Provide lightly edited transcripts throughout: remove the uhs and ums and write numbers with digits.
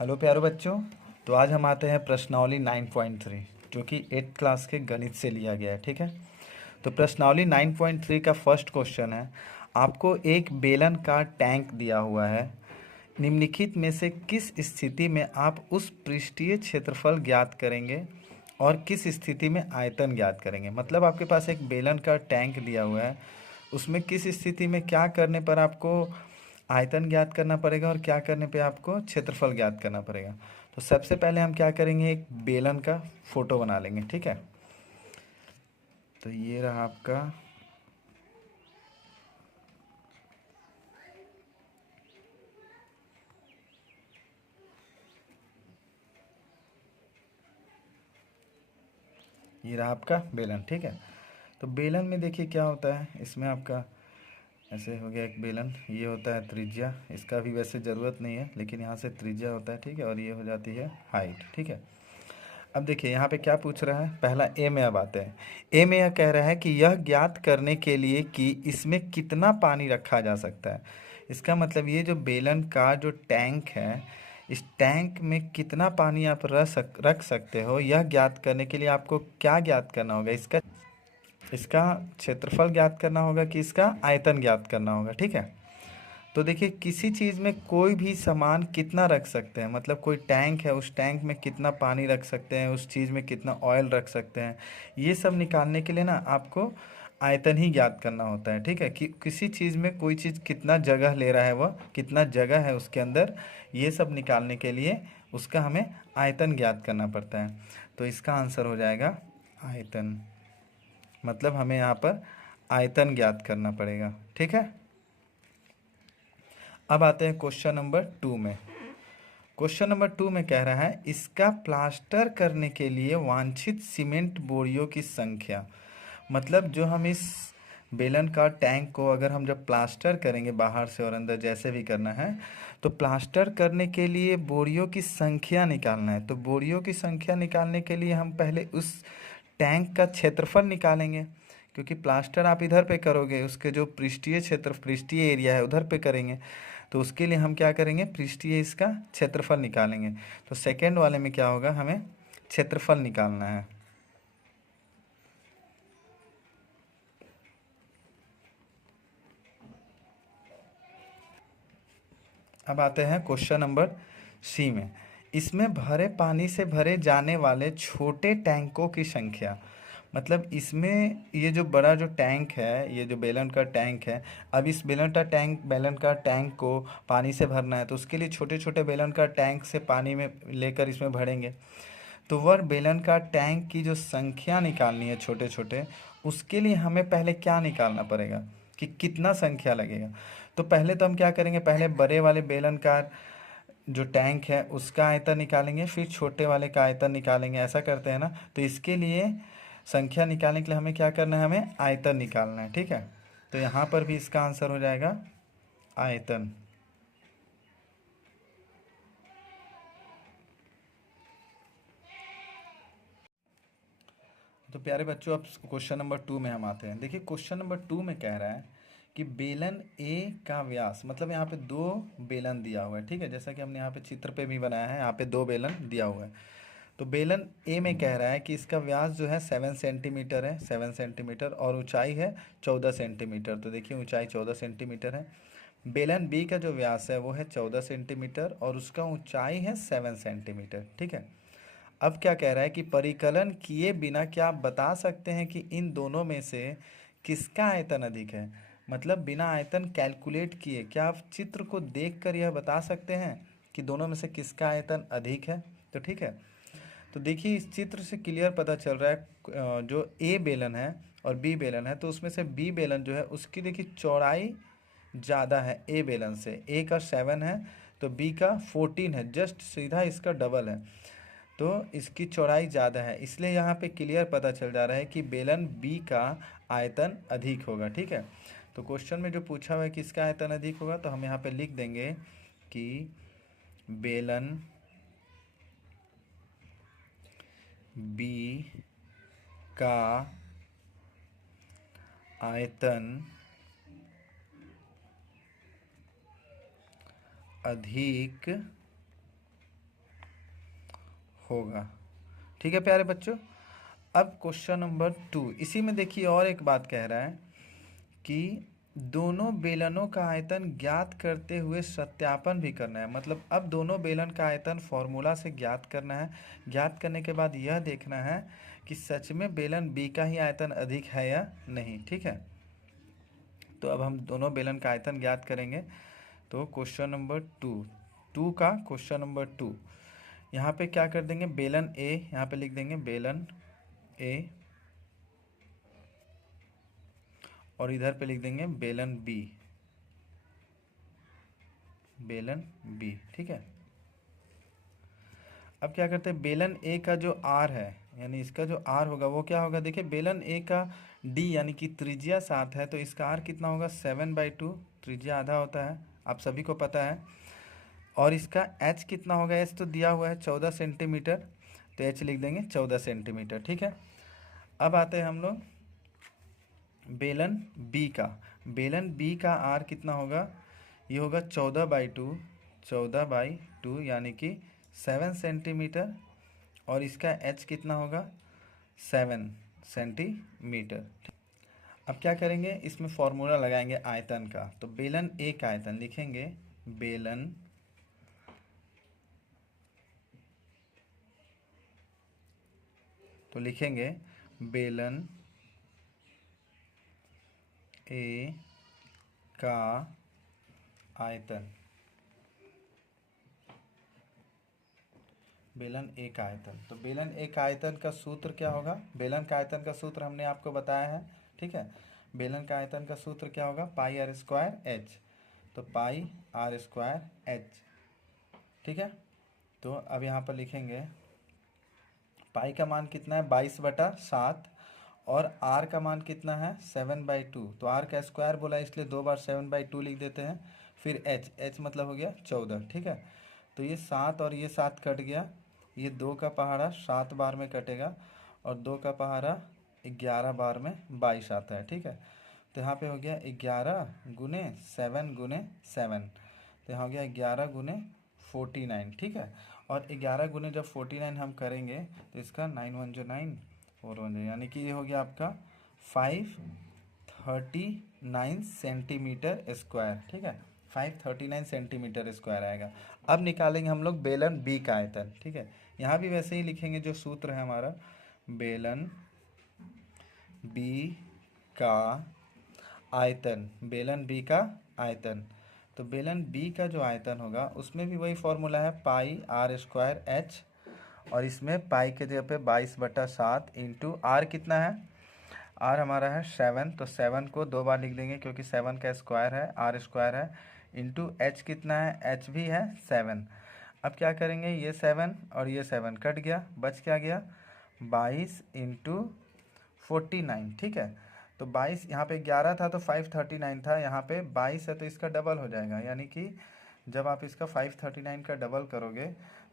Hello प्यारे बच्चों। तो आज हम आते हैं प्रश्नावली 9.3 जो कि 8th क्लास के गणित से लिया गया है। ठीक है, तो प्रश्नावली 9.3 का फर्स्ट क्वेश्चन है, आपको एक बेलन का टैंक दिया हुआ है। निम्नलिखित में से किस स्थिति में आप उस पृष्ठीय क्षेत्रफल ज्ञात करेंगे और किस स्थिति में आयतन ज्ञात करेंगे। मतलब आपके पास एक बेलन का टैंक दिया हुआ है, उसमें किस स्थिति में क्या करने पर आपको आयतन ज्ञात करना पड़ेगा और क्या करने पे आपको क्षेत्रफल ज्ञात करना पड़ेगा। तो सबसे पहले हम क्या करेंगे, एक बेलन का फोटो बना लेंगे। ठीक है, तो ये रहा आपका बेलन। ठीक है, तो बेलन में देखिए क्या होता है, इसमें आपका ऐसे हो गया एक बेलन, ये होता है त्रिज्या, इसका भी वैसे ज़रूरत नहीं है लेकिन यहाँ से त्रिज्या होता है। ठीक है, और ये हो जाती है हाइट। ठीक है, अब देखिए यहाँ पे क्या पूछ रहा है, पहला ए में अब आते हैं। ए में यह कह रहा है कि यह ज्ञात करने के लिए कि इसमें कितना पानी रखा जा सकता है। इसका मतलब ये जो बेलन का जो टैंक है, इस टैंक में कितना पानी आप रख सकते हो, यह ज्ञात करने के लिए आपको क्या ज्ञात करना होगा, इसका इसका क्षेत्रफल ज्ञात करना होगा कि इसका आयतन ज्ञात करना होगा। ठीक है, तो देखिए किसी चीज़ में कोई भी सामान कितना रख सकते हैं, मतलब कोई टैंक है, उस टैंक में कितना पानी रख सकते हैं, उस चीज़ में कितना ऑयल रख सकते हैं, ये सब निकालने के लिए ना आपको आयतन ही ज्ञात करना होता है। ठीक है, कि किसी चीज़ में कोई चीज़ कितना जगह ले रहा है, वह कितना जगह है उसके अंदर, ये सब निकालने के लिए उसका हमें आयतन ज्ञात करना पड़ता है। तो इसका आंसर हो जाएगा आयतन, मतलब हमें यहाँ पर आयतन ज्ञात करना पड़ेगा। ठीक है, अब आते हैं क्वेश्चन नंबर 2 में। क्वेश्चन नंबर 2 में कह रहा है, इसका प्लास्टर करने के लिए वांछित सीमेंट बोरियों की संख्या। मतलब जो हम इस बेलन का टैंक को अगर हम जब प्लास्टर करेंगे बाहर से और अंदर जैसे भी करना है, तो प्लास्टर करने के लिए बोरियों की संख्या निकालना है। तो बोरियों की संख्या निकालने के लिए हम पहले उस टैंक का क्षेत्रफल निकालेंगे, क्योंकि प्लास्टर आप इधर पे करोगे, उसके जो पृष्ठीय एरिया है उधर पे करेंगे। तो उसके लिए हम क्या करेंगे, पृष्ठीय इसका क्षेत्रफल निकालेंगे। तो सेकंड वाले में क्या होगा, हमें क्षेत्रफल निकालना है। अब आते हैं क्वेश्चन नंबर सी में। इसमें भरे पानी से भरे जाने वाले छोटे टैंकों की संख्या। मतलब इसमें ये जो बड़ा जो टैंक है, ये जो बेलन का टैंक है, अब इस बेलन का टैंक को पानी से भरना है, तो उसके लिए छोटे छोटे बेलन का टैंक से पानी में लेकर इसमें भरेंगे। तो वह बेलन का टैंक की जो संख्या निकालनी है छोटे छोटे, उसके लिए हमें पहले क्या निकालना पड़ेगा कि कितना संख्या लगेगा। तो पहले तो हम क्या करेंगे, पहले बड़े वाले बेलन का जो टैंक है उसका आयतन निकालेंगे, फिर छोटे वाले का आयतन निकालेंगे, ऐसा करते हैं ना। तो इसके लिए संख्या निकालने के लिए हमें क्या करना है, हमें आयतन निकालना है। ठीक है, तो यहाँ पर भी इसका आंसर हो जाएगा आयतन। तो प्यारे बच्चों, अब क्वेश्चन नंबर 2 में हम आते हैं। देखिए क्वेश्चन नंबर 2 में कह रहा है कि बेलन ए का व्यास, मतलब यहाँ पे दो बेलन दिया हुआ है। ठीक है, जैसा कि हमने यहाँ पे चित्र पे भी बनाया है, यहाँ पे दो बेलन दिया हुआ है। तो बेलन ए में कह रहा है कि इसका व्यास जो है 7 सेंटीमीटर है, 7 सेंटीमीटर, और ऊंचाई है 14 सेंटीमीटर। तो देखिए ऊंचाई 14 सेंटीमीटर है। बेलन बी का जो व्यास है वो है 14 सेंटीमीटर और उसका ऊंचाई है 7 सेंटीमीटर। ठीक है, अब क्या कह रहा है कि परिकलन किए बिना क्या आप बता सकते हैं कि इन दोनों में से किसका आयतन अधिक है। मतलब बिना आयतन कैलकुलेट किए क्या आप चित्र को देखकर यह बता सकते हैं कि दोनों में से किसका आयतन अधिक है। तो ठीक है, तो देखिए इस चित्र से क्लियर पता चल रहा है जो ए बेलन है और बी बेलन है, तो उसमें से बी बेलन जो है उसकी देखिए चौड़ाई ज़्यादा है ए बेलन से। ए का 7 है तो बी का 14 है, जस्ट सीधा इसका डबल है। तो इसकी चौड़ाई ज़्यादा है, इसलिए यहाँ पे क्लियर पता चल जा रहा है कि बेलन बी का आयतन अधिक होगा। ठीक है, तो क्वेश्चन में जो पूछा हुआ है कि इसका आयतन अधिक होगा, तो हम यहाँ पे लिख देंगे कि बेलन बी का आयतन अधिक होगा। ठीक है प्यारे बच्चों। अब क्वेश्चन नंबर 2, इसी में देखिए और एक बात कह रहा है कि दोनों बेलनों का आयतन ज्ञात करते हुए सत्यापन भी करना है। मतलब अब दोनों बेलन का आयतन फॉर्मूला से ज्ञात करना है। ज्ञात करने के बाद यह देखना है कि सच में बेलन बी का ही आयतन अधिक है या नहीं। ठीक है, तो अब हम दोनों बेलन का आयतन ज्ञात करेंगे। तो क्वेश्चन नंबर 2 का क्वेश्चन नंबर 2, यहाँ पे क्या कर देंगे, बेलन ए यहाँ पे लिख देंगे बेलन ए, और इधर पे लिख देंगे बेलन बी, बेलन बी। ठीक है, अब क्या करते हैं, बेलन ए का जो आर है, यानी इसका जो आर होगा वो क्या होगा, देखिए बेलन ए का डी यानी कि त्रिज्या 7 है, तो इसका आर कितना होगा 7/2, त्रिज्या आधा होता है, आप सभी को पता है। और इसका एच कितना होगा, एच तो दिया हुआ है 14 सेंटीमीटर, तो एच लिख देंगे 14 सेंटीमीटर। ठीक है, अब आते हैं हम लोग बेलन बी का। बेलन बी का आर कितना होगा, ये होगा 14/2, 14/2 यानी कि 7 सेंटीमीटर, और इसका एच कितना होगा 7 सेंटीमीटर। अब क्या करेंगे, इसमें फॉर्मूला लगाएंगे आयतन का। तो बेलन ए का आयतन लिखेंगे, बेलन तो लिखेंगे बेलन ए का आयतन, बेलन ए का आयतन। तो बेलन ए का आयतन का सूत्र क्या होगा, बेलन का आयतन का सूत्र हमने आपको बताया है। ठीक है, बेलन का आयतन का सूत्र क्या होगा, पाई आर स्क्वायर एच, तो पाई आर स्क्वायर एच। ठीक है, तो अब यहाँ पर लिखेंगे पाई का मान कितना है 22/7, और आर का मान कितना है 7/2, तो आर का स्क्वायर बोला इसलिए 2 बार 7/2 लिख देते हैं। फिर एच, एच मतलब हो गया 14। ठीक है, तो ये 7 और ये 7 कट गया, ये 2 का पहाड़ा 7 बार में कटेगा, और 2 का पहाड़ा 11 बार में 22 आता है। ठीक है, तो यहाँ पे हो गया 11 गुने 7 गुने 7, तो यहाँ हो गया 11 गुने 49। ठीक है, और 11 गुने जब 49 हम करेंगे तो इसका 9 1 जो 9 और 1 यानी कि ये हो गया आपका 539 सेंटीमीटर स्क्वायर। ठीक है, 539 सेंटीमीटर स्क्वायर आएगा। अब निकालेंगे हम लोग बेलन बी का आयतन। ठीक है, यहाँ भी वैसे ही लिखेंगे जो सूत्र है हमारा, बेलन बी का आयतन, बेलन बी का आयतन। तो बेलन बी का जो आयतन होगा उसमें भी वही फॉर्मूला है, पाई आर स्क्वायर एच, और इसमें पाई के जगह पे 22/7 इंटू आर कितना है, आर हमारा है 7, तो 7 को 2 बार लिख देंगे क्योंकि 7 का स्क्वायर है, आर स्क्वायर है, इंटू एच कितना है, एच भी है 7। अब क्या करेंगे, ये 7 और ये 7 कट गया, बच क्या गया 22 इंटू 49। ठीक है, तो 22 यहाँ पे 11 था तो 539 था, यहाँ पे 22 है तो इसका डबल हो जाएगा, यानी कि जब आप इसका 539 का डबल करोगे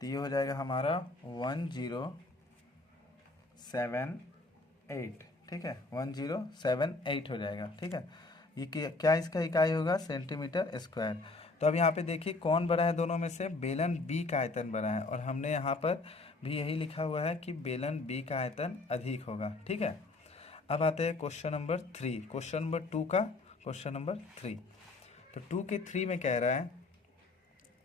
तो ये हो जाएगा हमारा 1078। ठीक है, 1078 हो जाएगा। ठीक है, ये क्या इसका इकाई होगा, सेंटीमीटर स्क्वायर। तो अब यहाँ पे देखिए कौन बड़ा है दोनों में से, बेलन बी का आयतन बड़ा है, और हमने यहाँ पर भी यही लिखा हुआ है कि बेलन बी का आयतन अधिक होगा। ठीक है, अब आते हैं क्वेश्चन नंबर 3, क्वेश्चन नंबर 2 का क्वेश्चन नंबर 3। तो 2 के 3 में कह रहा है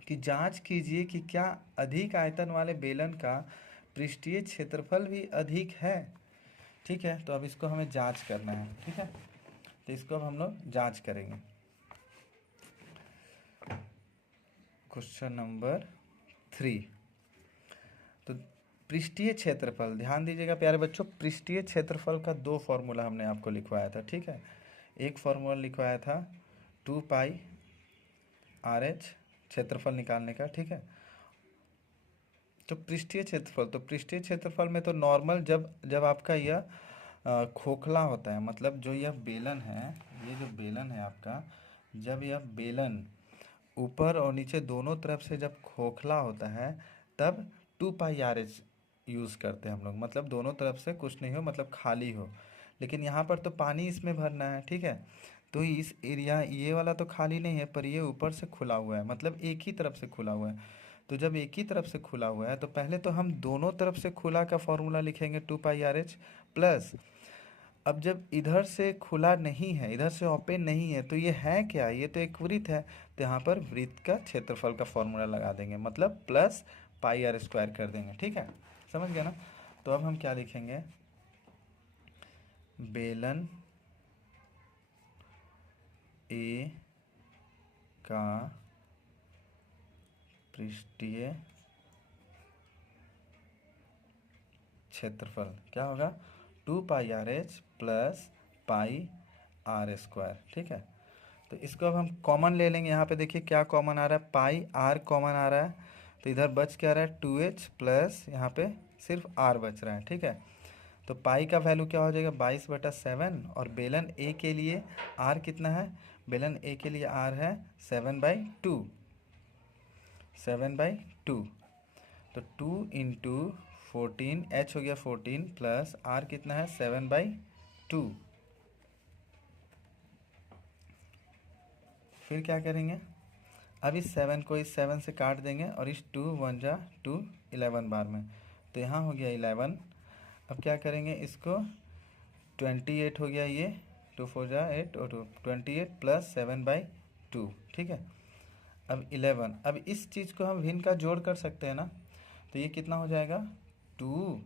कि जांच कीजिए कि क्या अधिक आयतन वाले बेलन का पृष्ठीय क्षेत्रफल भी अधिक है। ठीक है, तो अब इसको हमें जांच करना है। ठीक है, तो इसको अब हम लोग जांच करेंगे। क्वेश्चन नंबर 3, तो पृष्ठीय क्षेत्रफल, ध्यान दीजिएगा प्यारे बच्चों, पृष्ठीय क्षेत्रफल का 2 फॉर्मूला हमने आपको लिखवाया था। ठीक है, एक फॉर्मूला लिखवाया था 2 पाई आर एच क्षेत्रफल निकालने का। ठीक है, तो पृष्ठीय क्षेत्रफल, तो पृष्ठीय क्षेत्रफल में तो नॉर्मल जब आपका यह खोखला होता है, मतलब जो यह बेलन है, ये जो बेलन है आपका, जब यह बेलन ऊपर और नीचे दोनों तरफ से जब खोखला होता है तब 2 पाई आर एच यूज़ करते हैं हम लोग, मतलब दोनों तरफ से कुछ नहीं हो, मतलब खाली हो। लेकिन यहाँ पर तो पानी इसमें भरना है। ठीक है, तो इस एरिया ये वाला तो खाली नहीं है, पर ये ऊपर से खुला हुआ है, मतलब एक ही तरफ से खुला हुआ है, तो जब एक ही तरफ से खुला हुआ है तो पहले तो हम दोनों तरफ से खुला का फॉर्मूला लिखेंगे 2πRH प्लस, अब जब इधर से खुला नहीं है, इधर से ओपन नहीं है, तो ये है क्या, ये तो एक वृत्त है, तो यहाँ पर वृत्त का क्षेत्रफल का फॉर्मूला लगा देंगे, मतलब प्लस πr² कर देंगे। ठीक है, समझ गया ना। तो अब हम क्या लिखेंगे, बेलन ए का पृष्ठीय क्षेत्रफल क्या होगा, 2πRH प्लस πr²। ठीक है, तो इसको अब हम कॉमन ले लेंगे। यहाँ पे देखिए क्या कॉमन आ रहा है, πr कॉमन आ रहा है, तो इधर बच क्या रहा है 2h प्लस यहाँ पे सिर्फ r बच रहा है। ठीक है, तो पाई का वैल्यू क्या हो जाएगा 22/7, और बेलन ए के लिए r कितना है, बेलन ए के लिए r है 7/2, 7/2, तो 2 इंटू 14, h हो गया 14 प्लस r कितना है 7/2। फिर क्या करेंगे, अब इस 7 को इस 7 से काट देंगे और इस 2 1 जा 2 11 बार में, तो यहाँ हो गया 11। अब क्या करेंगे, इसको 28 हो गया, ये 2 4 जा 8 और 28 प्लस 7/2। ठीक है, अब 11, अब इस चीज़ को हम भिन्न का जोड़ कर सकते हैं ना, तो ये कितना हो जाएगा 2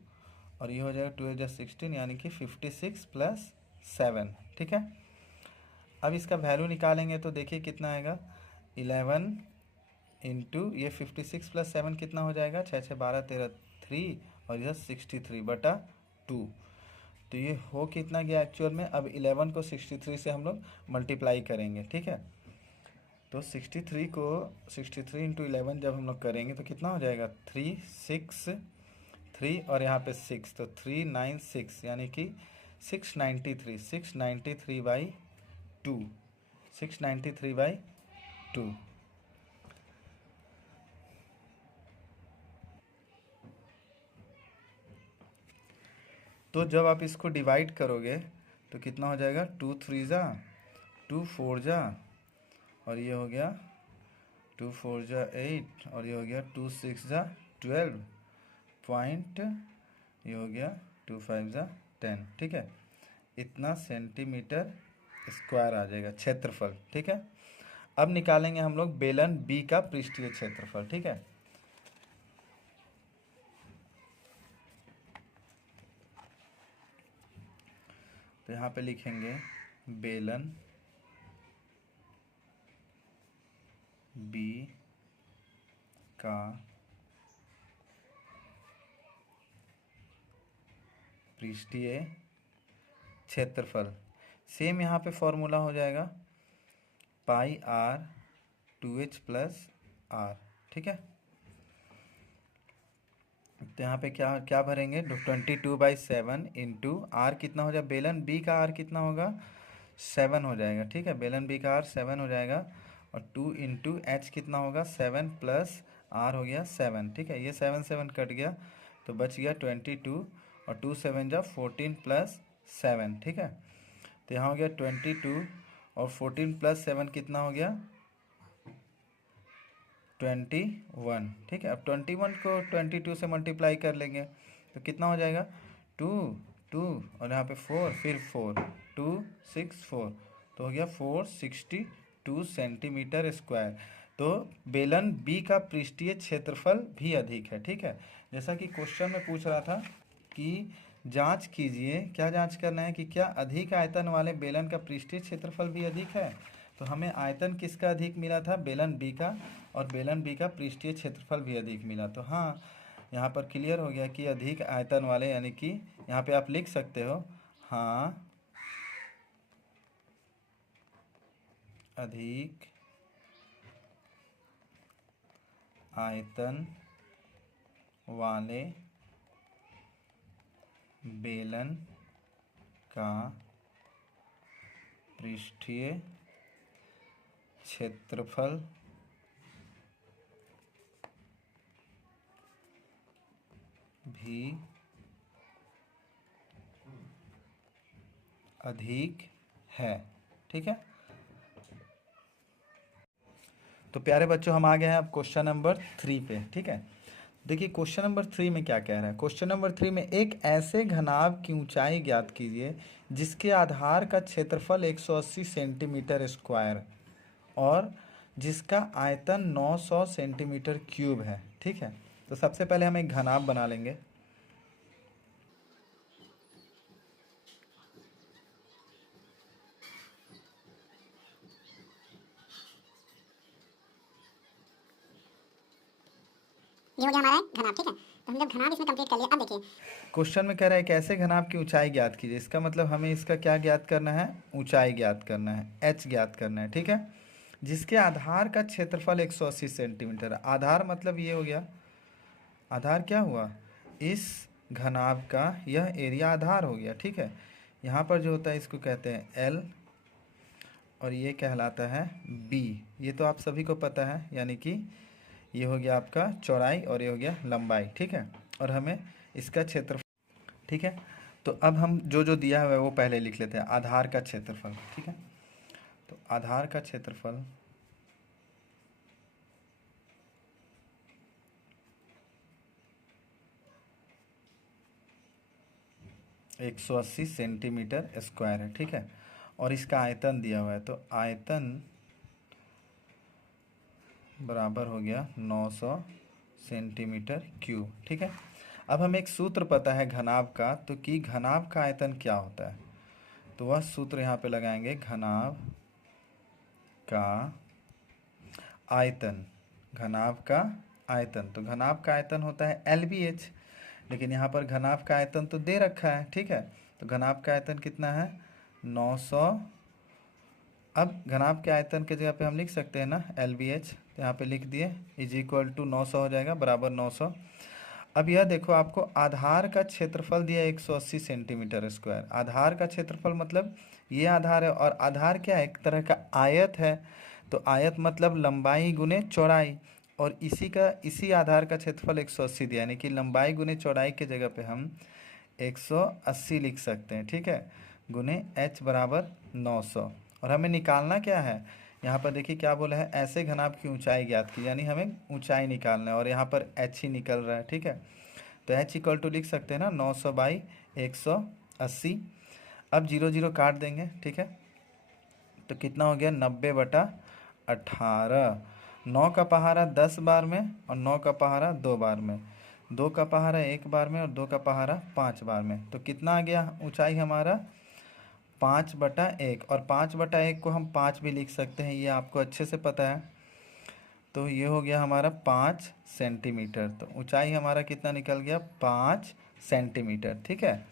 और ये हो जाएगा 2 16, यानी कि 56 प्लस 7। ठीक है, अब इसका वैल्यू निकालेंगे तो देखिए कितना आएगा, 11 इंटू ये 56 प्लस 7 कितना हो जाएगा, 6 6 12 13 3, और यह 63/2। तो ये हो कितना गया एक्चुअल में, अब 11 को 63 से हम लोग मल्टीप्लाई करेंगे। ठीक है, तो 63 को 63 इंटू 11 जब हम लोग करेंगे तो कितना हो जाएगा 363, और यहाँ पे 6, तो 396, यानी कि 693, 693/2, 693/2। तो जब आप इसको डिवाइड करोगे तो कितना हो जाएगा, 2 3 जा 2 4 जा, और ये हो गया 2 4 जा 8, और ये हो गया 2 6 जा 12 पॉइंट, ये हो गया 2 5 जा 10। ठीक है, इतना सेंटीमीटर स्क्वायर आ जाएगा क्षेत्रफल। ठीक है, अब निकालेंगे हम लोग बेलन बी का पृष्ठीय क्षेत्रफल। ठीक है, तो यहाँ पे लिखेंगे बेलन बी का पृष्ठीय क्षेत्रफल, सेम यहाँ पे फॉर्मूला हो जाएगा πr 2h प्लस r। ठीक है, तो यहाँ पे क्या क्या भरेंगे, 22/7 इंटू आर कितना हो जाएगा, बेलन बी का आर कितना होगा 7 हो जाएगा। ठीक है, बेलन बी का आर 7 हो जाएगा, और 2 इंटू एच कितना होगा 7 प्लस आर हो गया 7। ठीक है, ये 7 7 कट गया तो बच गया 22, और 2 7 जा 14 प्लस 7। ठीक है, तो यहाँ हो गया 22, और 14 प्लस 7 कितना हो गया 21। ठीक है, अब 21 को 22 से मल्टीप्लाई कर लेंगे तो कितना हो जाएगा 2 2, और यहाँ पे 4, फिर 4 2 6 4, तो हो गया 462 सेंटीमीटर स्क्वायर। तो बेलन बी का पृष्ठीय क्षेत्रफल भी अधिक है। ठीक है, जैसा कि क्वेश्चन में पूछ रहा था कि जांच कीजिए, क्या जांच करना है कि क्या अधिक आयतन वाले बेलन का पृष्ठीय क्षेत्रफल भी अधिक है। तो हमें आयतन किसका अधिक मिला था, बेलन बी का, और बेलन बी का पृष्ठीय क्षेत्रफल भी अधिक मिला। तो हाँ, यहाँ पर क्लियर हो गया कि अधिक आयतन वाले, यानी कि यहाँ पे आप लिख सकते हो हाँ अधिक आयतन वाले बेलन का पृष्ठीय क्षेत्रफल भी अधिक है। ठीक है, तो प्यारे बच्चों हम आ गए हैं अब क्वेश्चन नंबर 3 पे। ठीक है, देखिए क्वेश्चन नंबर 3 में क्या कह रहा है। क्वेश्चन नंबर 3 में एक ऐसे घनाभ की ऊंचाई ज्ञात कीजिए जिसके आधार का क्षेत्रफल 180 सेंटीमीटर स्क्वायर और जिसका आयतन 900 सेंटीमीटर क्यूब है। ठीक है, तो सबसे पहले हम एक घनाभ बना लेंगे। ये हो गया हमारा घनाभ। ठीक है, तो हम जब घनाभ इसमें कंप्लीट कर लिया, अब देखिए क्वेश्चन में कह रहा है एक ऐसे घनाभ की ऊंचाई ज्ञात कीजिए। इसका मतलब हमें इसका क्या ज्ञात करना है, ऊंचाई ज्ञात करना है, एच ज्ञात करना है। ठीक है, जिसके आधार का क्षेत्रफल 180 सेंटीमीटर। आधार मतलब ये हो गया, आधार क्या हुआ, इस घनाभ का यह एरिया आधार हो गया। ठीक है, यहाँ पर जो होता है इसको कहते हैं एल और ये कहलाता है बी। ये तो आप सभी को पता है, यानी कि ये हो गया आपका चौड़ाई और ये हो गया लंबाई। ठीक है, और हमें इसका क्षेत्रफल। ठीक है, तो अब हम जो जो दिया हुआ है वो पहले लिख लेते हैं। आधार का क्षेत्रफल, ठीक है, तो आधार का क्षेत्रफल 180 सेंटीमीटर स्क्वायर है। ठीक है, और इसका आयतन दिया हुआ है, तो आयतन बराबर हो गया 900 सेंटीमीटर क्यूब। ठीक है, अब हमें एक सूत्र पता है घनाभ का, तो कि घनाभ का आयतन क्या होता है, तो वह सूत्र यहाँ पे लगाएंगे। घनाभ का आयतन, घनाभ का आयतन, तो घनाभ का आयतन होता है LBH, लेकिन यहाँ पर घनाभ का आयतन तो दे रखा है। ठीक है, तो घनाभ का आयतन कितना है, 900। अब घनाभ के आयतन के जगह पे हम लिख सकते हैं ना LBH, तो यहाँ पे लिख दिए इज इक्वल टू 900 हो जाएगा, बराबर 900। अब यह देखो आपको आधार का क्षेत्रफल दिया 180 सेंटीमीटर स्क्वायर। आधार का क्षेत्रफल मतलब ये आधार है, और आधार क्या है, एक तरह का आयत है। तो आयत मतलब लंबाई गुने चौड़ाई, और इसी आधार का क्षेत्रफल 180 दिया, यानी कि लंबाई गुने चौड़ाई के जगह पे हम 180 लिख सकते हैं। ठीक है, गुने h बराबर 900। और हमें निकालना क्या है, यहाँ पर देखिए क्या बोला है, ऐसे घनाभ की ऊंचाई ज्ञात की, यानी हमें ऊंचाई निकालना है, और यहाँ पर h ही निकल रहा है। ठीक है, तो h इक्वल टू लिख सकते हैं ना 900 बाई 180। अब 0 0 काट देंगे। ठीक है, तो कितना हो गया, 90/18। 9 का पहाड़ा 10 बार में और 9 का पहाड़ा 2 बार में, 2 का पहाड़ा 1 बार में और 2 का पहाड़ा 5 बार में। तो कितना आ गया ऊंचाई हमारा, 5/1। और 5/1 को हम 5 भी लिख सकते हैं, ये आपको अच्छे से पता है। तो ये हो गया हमारा 5 सेंटीमीटर। तो ऊंचाई हमारा कितना निकल गया, 5 सेंटीमीटर। ठीक है,